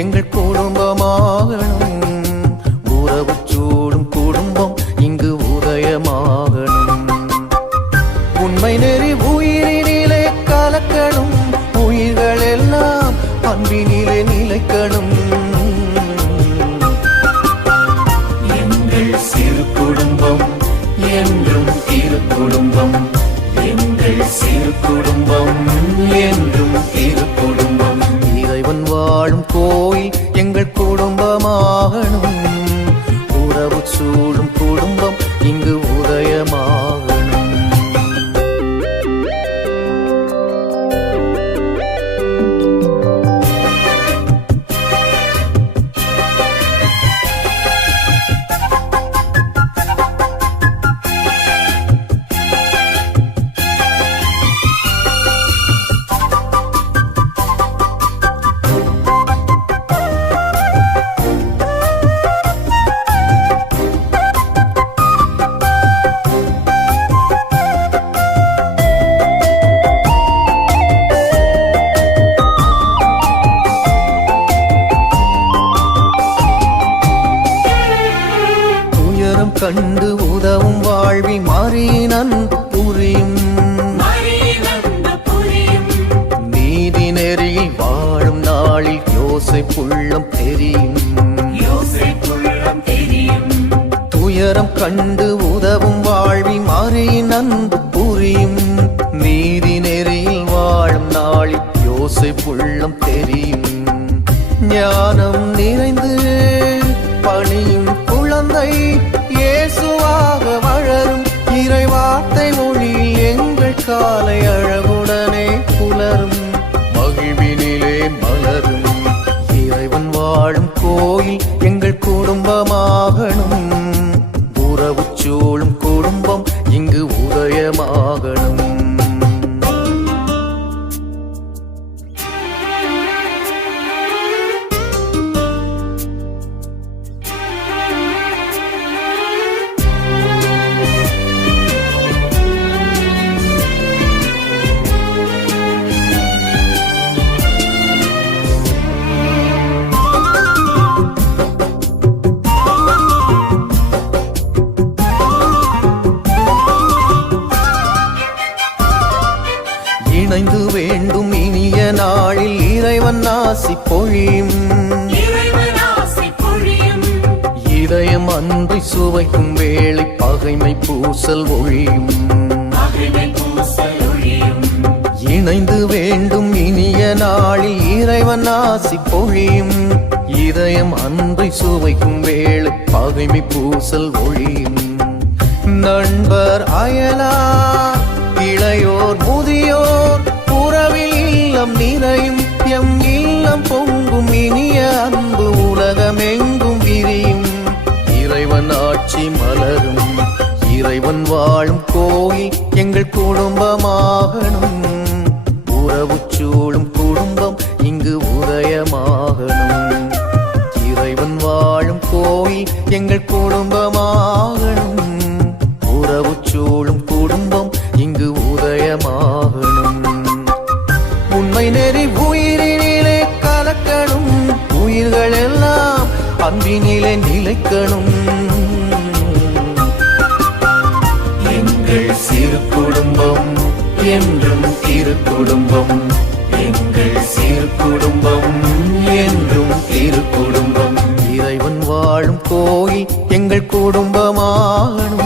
எங்கள் குடும்பமாகணும். உறவு சூடும் குடும்பம் இங்கு உதயமாகணும். உண்மை நெறி உயிரினிலே கலக்கணும். உயிர்கள் எல்லாம் அன்பினிலே நிலைக்கணும். எங்கள் சிறு குடும்பம் என்றும் திரு குடும்பம். எங்கள் சிறு குடும்பம் என்றும் திரு குடும்பம். இறைவன் வாழும் கோயில் எங்கள் குடும்பமாகணும். உறவு சூழும் குடும்பம் இங்கு உதயமாகணும். கண்டு உதவும் வாழ்வில் மாறியின் அன்பு புரியும். நீதி நெறியில் வாழும் நாளில் யோசேப்புள்ளம் தெரியும். துயரம் கண்டு உதவும் வாழ்வில் மாறியின் அன்பு புரியும். நீதி நெறியில் வாழும் நாளில் யோசேப்புள்ளம் தெரியும். ஞானம் நிறைந்து பணியும் குழந்தை இயேசுவாக வளரும். இறைவார்த்தை மொழியில் எங்கள் காலை அழகுடனே புலரும். மகிழ்வினிலே மலரும். இறைவன் வாழும் கோயில் எங்கள் குடும்பமாகணும். உறவு சூழும் குடும்பம் இங்கு உதயமாகணும். இணைந்து வேண்டும் இனிய நாளில் இறைவன் ஆசி பொழியும். இதயம் அன்பை சுவைக்கும் வேளை பகைமை பூசல் ஒழியும். இணைந்து வேண்டும் இனிய நாளில் இறைவன் ஆசி பொழியும். இதயம் அன்பை சுவைக்கும் வேளை பகைமை பூசல் ஒழியும். நண்பர் அயலார் இளையோர் முதியோர் உறவில் இல்லம் நிறையும். எம் இல்லம் பொங்கும் இனிய அன்பு உலகமெங்கும் விரியும். இறைவன் ஆட்சி மலரும். இறைவன் வாழும் கோயில் எங்கள் குடும்பமாகணும். உறவு சூழும் குடும்பம் இங்கு உதயமாகணும். இறைவன் வாழும் கோயில் எங்கள் குடும்பமாகணும். உறவு சூழும் குடும்பம் இங்கு உதயமாகணும். உண்மை நெறி உயிரினிலே கலக்கணும். உயிர்கள் எல்லாம் அன்பினிலே நிலைக்கணும். எங்கள் சிறு குடும்பம் என்றும் திரு குடும்பம். எங்கள் சிறு குடும்பம் என்றும் திரு குடும்பம். இறைவன் வாழும் கோயில் எங்கள் குடும்பமாகணும்.